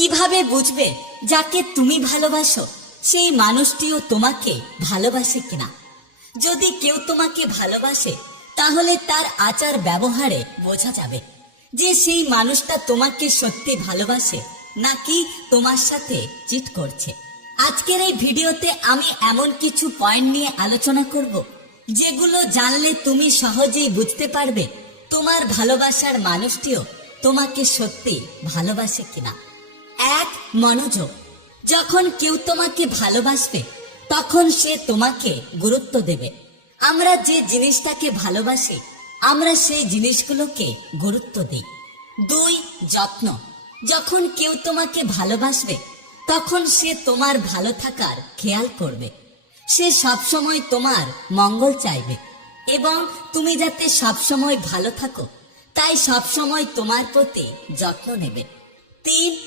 কিভাবে বুঝবে যাকে তুমি ভালোবাসো সেই মানুষটিও তোমাকে ভালোবাসে কিনা? যদি কেউ তোমাকে ভালোবাসে তাহলে তার আচার ব্যবহারে বোঝা যাবে যে সেই মানুষটা তোমাকে সত্যি ভালোবাসে নাকি তোমার সাথে চিট করছে। আজকের এই ভিডিওতে আমি এমন কিছু পয়েন্ট নিয়ে আলোচনা করব যেগুলো জানলে তুমি সহজেই বুঝতে পারবে তোমার ভালোবাসার মানুষটিও তোমাকে সত্যি ভালোবাসে কিনা। 1. মনোযোগ। যখন কেউ তোমাকে ভালোবাসবে তখন সে তোমাকে গুরুত্ব দেবে। আমরা যে জিনিসটাকে ভালোবাসি আমরা সেই জিনিসগুলোকে গুরুত্ব দিই। 2. যত্ন। যখন কেউ তোমাকে ভালোবাসবে তখন সে তোমার ভালো থাকার খেয়াল করবে। সে সবসময় তোমার মঙ্গল চাইবে এবং তুমি যাতে সবসময় ভালো থাকো তাই সবসময় তোমার প্রতি যত্ন নেবে। 3.